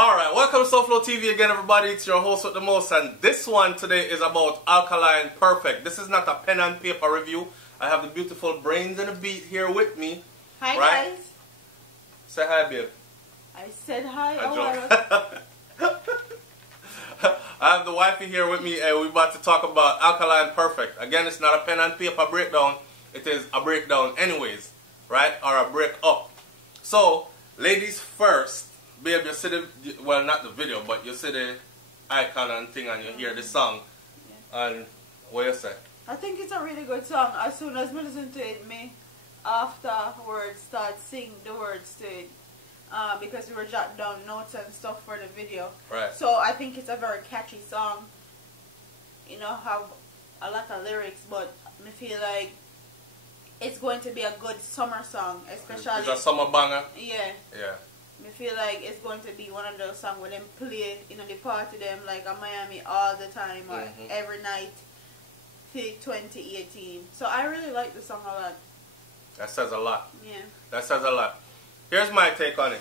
Alright, welcome to SouFLoTV again, everybody. It's your host with the most, and this one today is about Alkaline Perfect. This is not a pen and paper review. I have the beautiful Brains and the Beat here with me. Hi, right? guys. Say hi, babe. I said hi. I have the wifey here with me, and we're about to talk about Alkaline Perfect. Again, it's not a pen and paper breakdown. It is a breakdown anyways, right? Or a break up. So, ladies first. Babe, you see the, well, not the video, but you see the icon and thing, and you hear the song. Yeah. And what you say? I think it's a really good song. As soon as I listen to it, me afterwards start singing the words to it. Because we were jotting down notes and stuff for the video. Right. So I think it's a very catchy song. You know, have a lot of lyrics, but I feel like it's going to be a good summer song, especially. It's a summer banger. Yeah. Yeah. I feel like it's going to be one of those songs where them play, you know, they party them like a Miami all the time or every night till 2018. So I really like the song a lot. That says a lot. Yeah. That says a lot. Here's my take on it.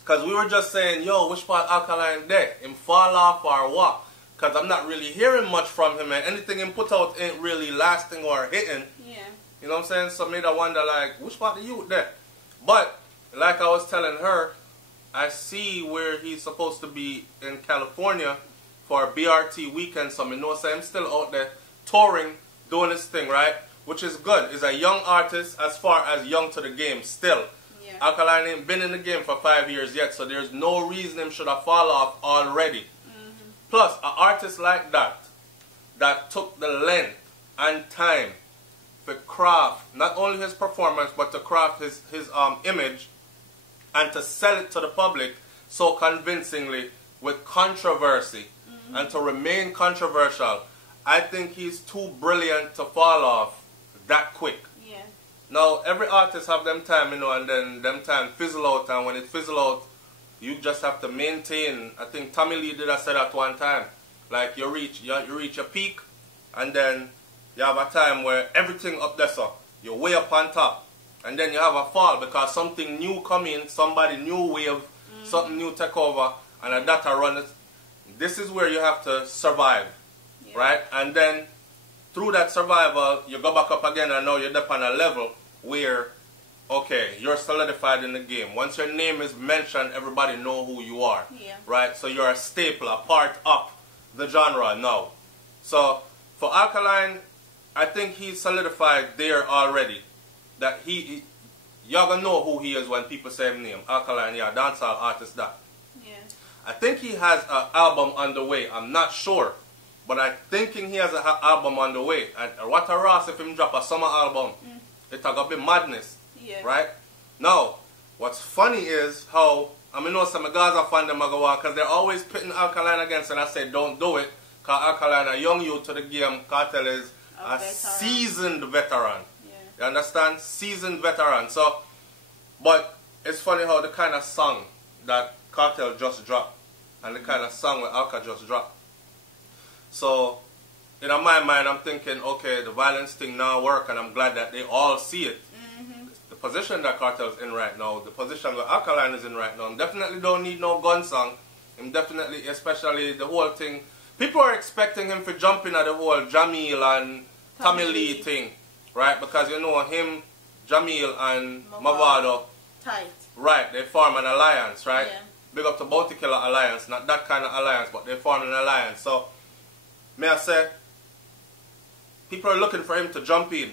Because we were just saying, yo, which part Alkaline there? Him fall off or what? Because I'm not really hearing much from him, and anything he put out ain't really lasting or hitting. Yeah. You know what I'm saying? So made I wonder, like, which part the youth there? But, like I was telling her, I see where he's supposed to be in California for BRT weekend, so I know I'm still out there touring, doing his thing, right? Which is good. He's a young artist as far as young to the game still. Yeah. Alkaline ain't been in the game for 5 years yet, so there's no reason him should have fall off already. Plus, an artist like that took the length and time to craft not only his performance, but to craft his image and to sell it to the public so convincingly with controversy and to remain controversial. I think he's too brilliant to fall off that quick. Yeah. Now, every artist have them time, you know, and then them time fizzle out, and when it fizzle out, you just have to maintain. I think Tommy Lee did say that one time. Like, you reach your peak, and then you have a time where everything up there, so you're way up on top. And then you have a fall because something new come in, somebody new wave, something new take over, and a data run it. This is where you have to survive, right? And then through that survival, you go back up again, and now you're up on a level where, okay, you're solidified in the game. Once your name is mentioned, everybody know who you are, right? So you're a staple, a part of the genre now. So for Alkaline, I think he's solidified there already. That y'all gonna know who he is when people say his name. Alkaline, yeah, dancehall artist that. Yeah. I think he has an album on the way. I'm not sure, but I'm thinking he has an album on the way. And what a Ross if him drop a summer album. It's gonna be madness. Yeah. Right? Now, what's funny is how, I mean, know some Gaza fan them go on because they're always pitting Alkaline against, and I say don't do it because Alkaline, a young youth to the game, Cartel is a seasoned veteran. You understand? Seasoned veteran. So, but it's funny how the kind of song that Cartel just dropped and the kind of song that Alka just dropped. So, in my mind, I'm thinking, okay, the violence thing now work, and I'm glad that they all see it. The position that Cartel's in right now, the position that Alkaline is in right now, definitely don't need no gun song. And definitely, especially the whole thing. People are expecting him to jump in at the whole Jamil and Tommy Lee thing. Right, because you know him, Jamil and Mavado. Tight. Right, they form an alliance, right? Yeah. Big up to Bounty Killer Alliance, not that kind of alliance, but they form an alliance. So, may I say, people are looking for him to jump in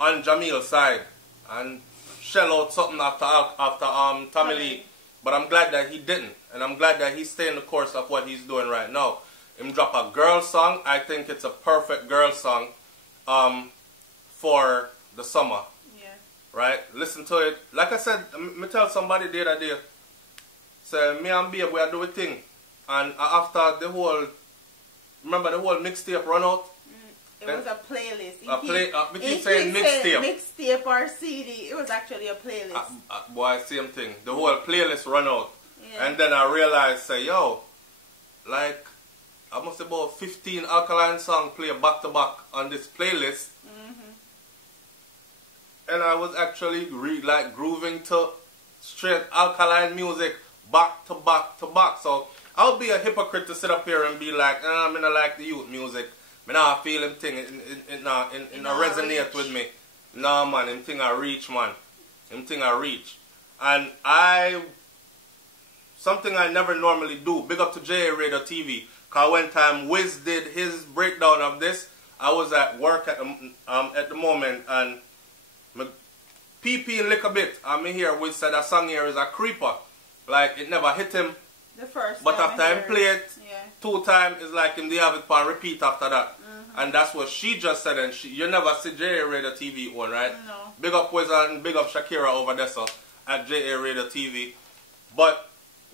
on Jamil's side and shell out something after Tommy Lee. But I'm glad that he didn't, and I'm glad that he's staying the course of what he's doing right now. Him drop a girl song, I think it's a perfect girl song. For the summer, right? Listen to it. Like I said, me tell somebody the other day, say me and Babe we are doing a thing, and after the whole, remember the whole mixtape run out. It was a playlist. We keep saying mixtape. Mixtape or CD. It was actually a playlist. Boy, same thing. The whole playlist run out, and then I realized, say yo, like I must have about 15 Alkaline songs play back to back on this playlist. And I was actually like grooving to straight Alkaline music back to back to back. So I'll be a hypocrite to sit up here and be like, I don't like the youth music. I don't feel him thing, it resonate with me. No man, him thing I reach, man. Him thing I reach. And something I never normally do, big up to GYLradio.TV, because one time Wiz did his breakdown of this, I was at work at the moment, and PP lick a bit, and me hear Wiz said that song here is a creeper. Like, it never hit him. The first but time after him play it, yeah. 2 times, it's like him they have it on repeat after that. And that's what she just said, and you never see GYLradio.TV one, right? No. Big up Wiz and big up Shakira over there, so, at GYLradio.TV. But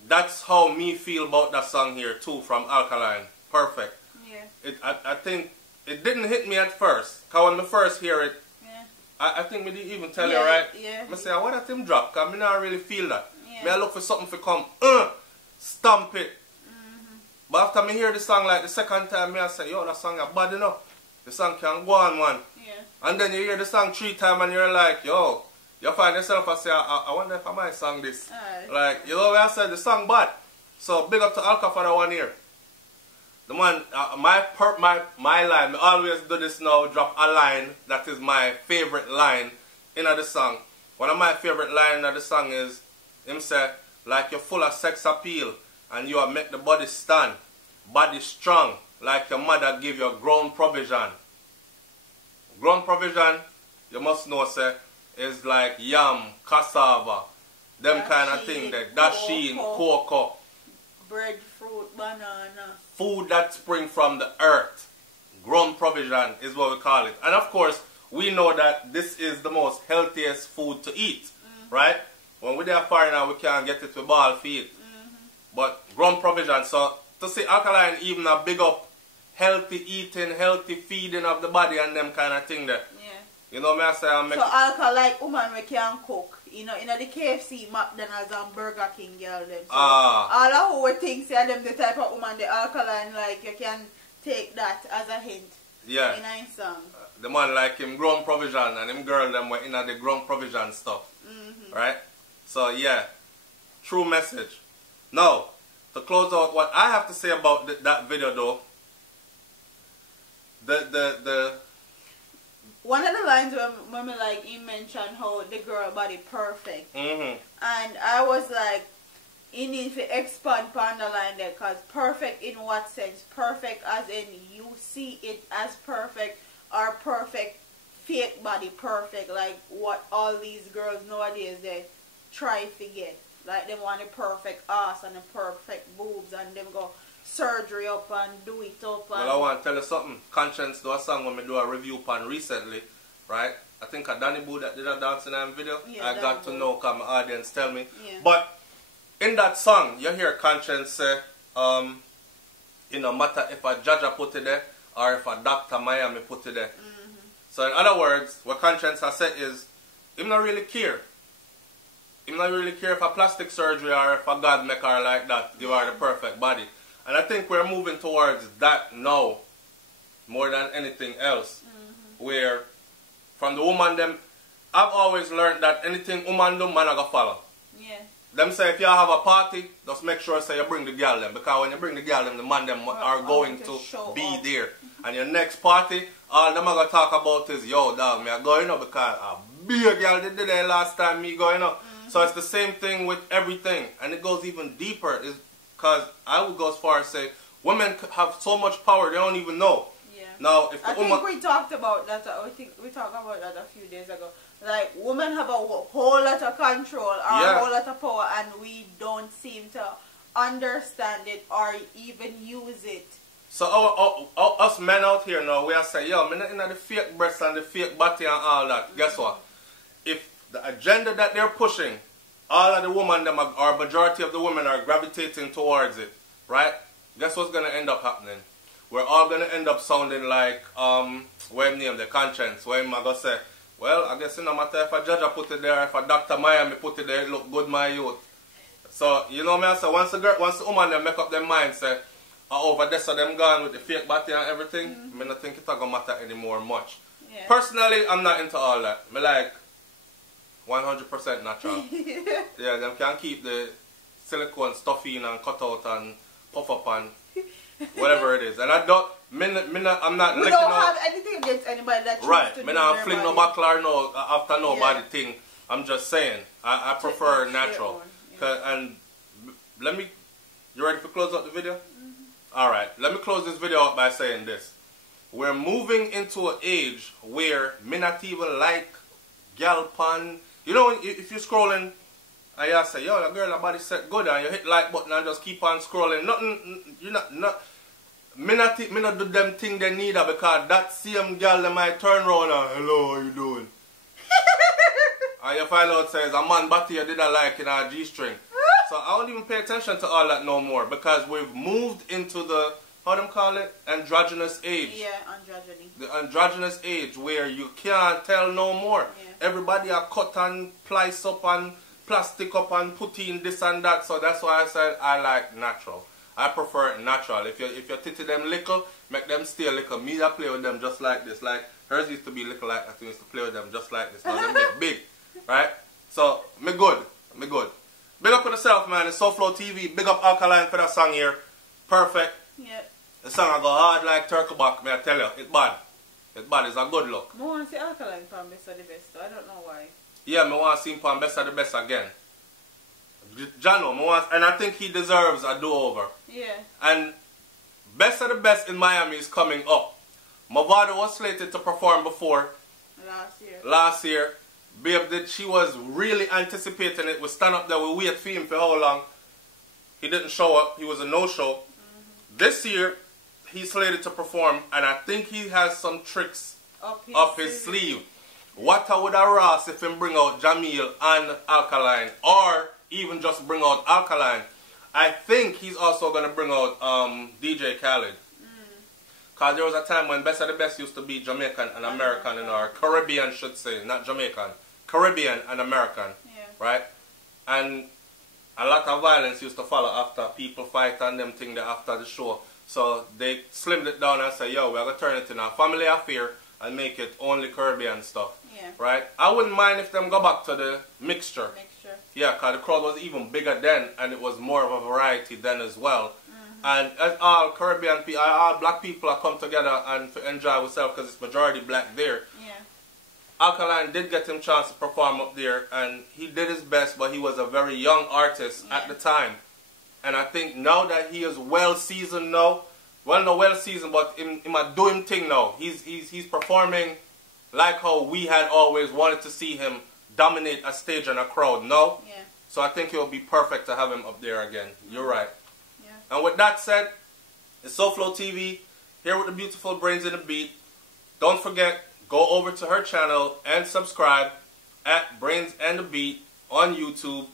that's how me feel about that song here too, from Alkaline. Perfect. Yeah. I think it didn't hit me at first, because when I first hear it, yeah. I think me didn't even tell you, right? Yeah. I say, why that him drop? Because I not really feel that. Yeah. Me I look for something to come, stamp it. But after me hear the song like the second time, me I say, yo, that song is bad enough. The song can go on, man. Yeah. And then you hear the song 3 times and you're like, yo, you find yourself and say, I wonder if I might sing this. Like, you know what I said, the song bad. So big up to Alka for that one here. The man, my line, I always do this now, drop a line that is my favorite line in the song. One of my favorite lines in the song is, him say, like you're full of sex appeal and you are make the body stand, body strong, like your mother give you grown provision. Grown provision, you must know, say, is like yam, cassava, them kind of thing, that dasheen, cocoa. Breadfruit, banana. Food that spring from the earth. Grown provision is what we call it. And of course, we know that this is the most healthiest food to eat, right? When we're there foreigner, we can't get it with ball feet. But grown provision, so to see Alkaline even a big up healthy eating, healthy feeding of the body and them kind of thing there. Yeah. You know me I say I make so Alka like woman we can cook. You know, in the KFC, McDonald's and Burger King girl them. So all of who think say them the type of woman the Alkaline like you can take that as a hint. Yeah. In a song. The man like him grown provision and him girl them were in the grown provision stuff. Right? So yeah. True message. Now, to close out what I have to say about that video though. One of the lines when me like he mentioned how the girl body perfect. And I was like, you need to expand upon the line there, because perfect in what sense? Perfect as in you see it as perfect, or perfect fake body perfect, like what all these girls nowadays they try to get. Like they want a perfect ass and a perfect boobs and them go surgery up and do it up. And well, I want to tell you something. Conscience do a song when we do a review upon recently, right? I think a Danny Boo that did a dancing video. Yeah, I got to know because my audience tell me. Yeah. But in that song, you hear Conscience say, it no matter if a judge put it there or if a doctor Miami put it there. So in other words, what Conscience has said is, him not really care. Him not really care if a plastic surgery or if a God make her like that, give her the perfect body. And I think we're moving towards that now, more than anything else. Where, from the woman them, I've always learned that anything woman do, man I go follow. Yeah. Them say if you have a party, just make sure say you bring the girl them. Because when you bring the girl them, the man them are going to be there. And your next party, all them are going to talk about is, yo dog, me are going up because a big girl did there last time me going up. So it's the same thing with everything. And it goes even deeper. Because I would go as far as say, women have so much power they don't even know. Yeah. Now, if I think we talked about that. I think we talked about that a few days ago. Like women have a whole lot of control or a whole lot of power, and we don't seem to understand it or even use it. So us men out here now, we are saying, yo, I'm not in the fake breasts and the fake body and all that. Guess what? If the agenda that they're pushing, all of the women, or majority of the women are gravitating towards it, right? Guess what's going to end up happening? We're all going to end up sounding like, what name, the Conscience, where I'm going to say, well, I guess it no matter if a judge put it there, if a Dr. Miami put it there, it look good, my youth. So, you know what I say, once the woman they make up their mind, say, over there, so them gone with the fake body and everything, I don't think it's not going to matter anymore much. Yeah. Personally, I'm not into all that. I like 100% natural. Yeah, them can keep the silicone stuff in and cut out and puff up and whatever it is. And I don't, I'm not we don't have anything against anybody that chooses right, to me do not their fling no body. buckler no after nobody thing. I'm just saying, I prefer each natural. their own, And let me, you ready for close out the video? Alright, let me close this video out by saying this. We're moving into an age where me not even like gyal pan. You know, if you're scrolling and you say, yo, the girl, her body set good, and you hit like button and just keep on scrolling. Nothing, you not me not do them thing they need because that same girl they might turn around and hello, how you doing? And you find out says a man body you didn't like in our G-string. So I don't even pay attention to all that no more because we've moved into the, how them call it? Androgynous age. Yeah, androgyny. The androgynous age where you can't tell no more. Yeah. Everybody are cut and plice up and plastic up and put in this and that. So that's why I said I like natural. I prefer natural. If your titty them little, make them stay little. Me I play with them just like this. Like hers used to be little like that. I used to play with them just like this. Now them get big. Right? So me good. Me good. Big up on yourself, man. It's SouFLoTV. Big up Alkaline for that song here. Perfect. Yep. The song I go hard like turkey back, may I tell you. It's bad. It's bad. It's a good look. I want to see Alkaline from Best of the Best. I don't know why. Yeah, I want to see him from Best of the Best again. Jano, and I think he deserves a do-over. Yeah. And Best of the Best in Miami is coming up. Mavado was slated to perform before. Last year. Babe, she was really anticipating it. We stand up there, we wait for him for how long. He didn't show up. He was a no-show. This year, he's slated to perform, and I think he has some tricks up his sleeve. What I would have Ross if him bring out Jamil and Alkaline, or even just bring out Alkaline. I think he's also going to bring out DJ Khaled. Because there was a time when Best of the Best used to be Jamaican and American, or Caribbean should say, not Jamaican. Caribbean and American, right? And a lot of violence used to follow after people fight and them thing after the show. So they slimmed it down and said, yo, we're going to turn it in a family affair and make it only Caribbean stuff, right? I wouldn't mind if them go back to the mixture. Yeah, because the crowd was even bigger then and it was more of a variety then as well. And as all Caribbean people, all black people are come together and enjoy ourselves because it's majority black there. Alkaline did get him a chance to perform up there and he did his best, but he was a very young artist at the time. And I think now that he is well seasoned now, well not well seasoned, but he might do him thing now. He's performing like how we had always wanted to see him dominate a stage and a crowd now. So I think it will be perfect to have him up there again. You're right. And with that said, it's SouFLoTV here with the beautiful Brains and the Beat. Don't forget, go over to her channel and subscribe at Brains and the Beat on YouTube.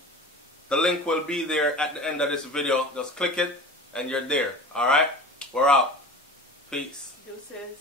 The link will be there at the end of this video. Just click it and you're there. Alright? We're out. Peace. Deuces.